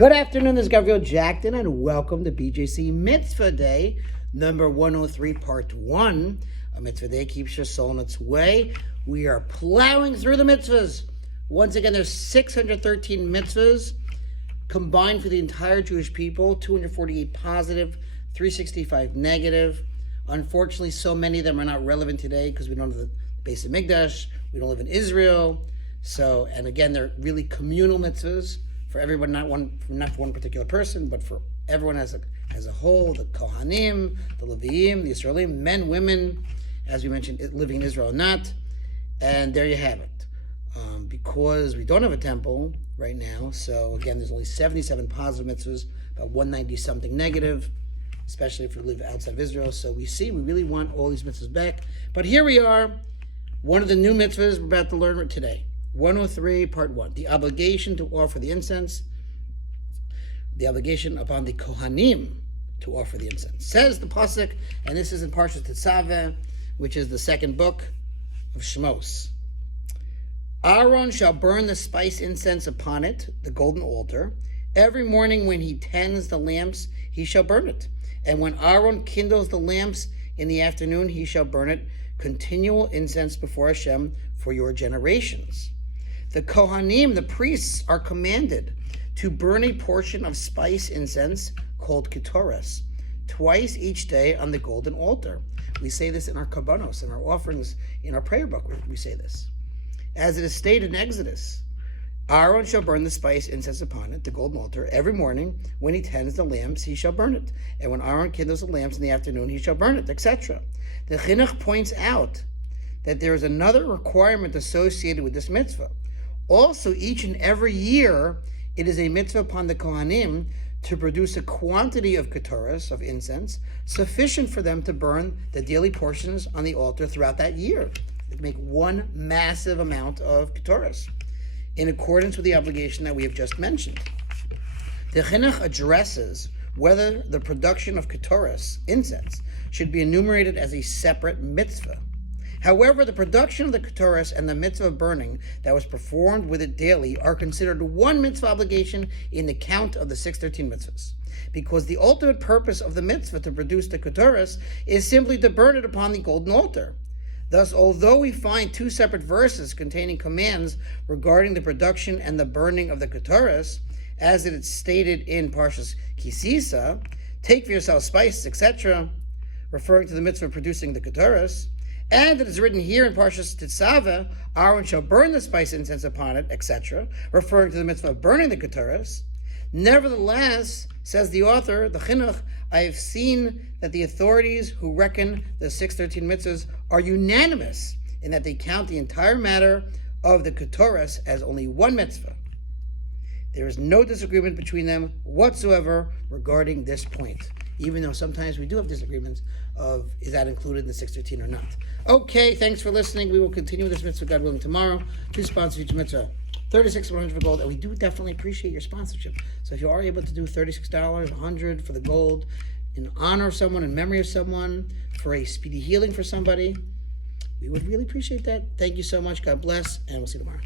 Good afternoon, this is Gabriel Jackson, and welcome to BJC Mitzvah Day, number 103, part 1. A Mitzvah Day keeps your soul on its way. We are plowing through the mitzvahs. Once again, there's 613 mitzvahs combined for the entire Jewish people, 248 positive, 365 negative. Unfortunately, so many of them are not relevant today because we don't have the base of Mikdash, we don't live in Israel. So, and again, they're really communal mitzvahs for everyone, not for one particular person, but for everyone as a whole, the Kohanim, the Leviim, the Israelim, men, women, as we mentioned, living in Israel or not. And there you have it. Because we don't have a temple right now, so again, there's only 77 positive mitzvahs, about 190 something negative, especially if you live outside of Israel. So we really want all these mitzvahs back. But here we are, one of the new mitzvahs we're about to learn today. 103, part 1. The obligation to offer the incense. The obligation upon the Kohanim to offer the incense. Says the Pasuk, and this is in Parshas Tetzaveh, which is the second book of Shemos. Aaron shall burn the spice incense upon it, the golden altar. Every morning when he tends the lamps, he shall burn it. And when Aaron kindles the lamps in the afternoon, he shall burn it. Continual incense before Hashem for your generations. The Kohanim, the priests, are commanded to burn a portion of spice incense called Ketores twice each day on the golden altar. We say this in our kabbanos, in our offerings, in our prayer book, we say this. As it is stated in Exodus, Aaron shall burn the spice incense upon it, the golden altar, every morning. When he tends the lamps, he shall burn it. And when Aaron kindles the lamps in the afternoon, he shall burn it, etc. The Chinuch points out that there is another requirement associated with this mitzvah. Also, each and every year, it is a mitzvah upon the Kohanim to produce a quantity of ketores, of incense, sufficient for them to burn the daily portions on the altar throughout that year. They make one massive amount of ketores, in accordance with the obligation that we have just mentioned. The Chinuch addresses whether the production of ketores, incense, should be enumerated as a separate mitzvah. However, the production of the ketores and the mitzvah of burning that was performed with it daily are considered one mitzvah obligation in the count of the 613 mitzvahs, because the ultimate purpose of the mitzvah to produce the ketores is simply to burn it upon the golden altar. Thus, although we find two separate verses containing commands regarding the production and the burning of the ketores, as it is stated in Parshas Kisisa, take for yourself spices, etc., referring to the mitzvah of producing the ketores, and it is written here in Parshas Tetzaveh, Aaron shall burn the spice incense upon it, etc., referring to the mitzvah of burning the ketores. Nevertheless, says the author, the Chinuch, I have seen that the authorities who reckon the 613 mitzvahs are unanimous in that they count the entire matter of the ketores as only one mitzvah. There is no disagreement between them whatsoever regarding this point, even though sometimes we do have disagreements of is that included in the 613 or not. Okay, thanks for listening. We will continue this mitzvah, God willing, tomorrow. To sponsor each mitzvah, 36 100 for gold, and we do definitely appreciate your sponsorship. So if you are able to do $36, 100 for the gold, in honor of someone, in memory of someone, for a speedy healing for somebody, we would really appreciate that. Thank you so much. God bless, and we'll see you tomorrow.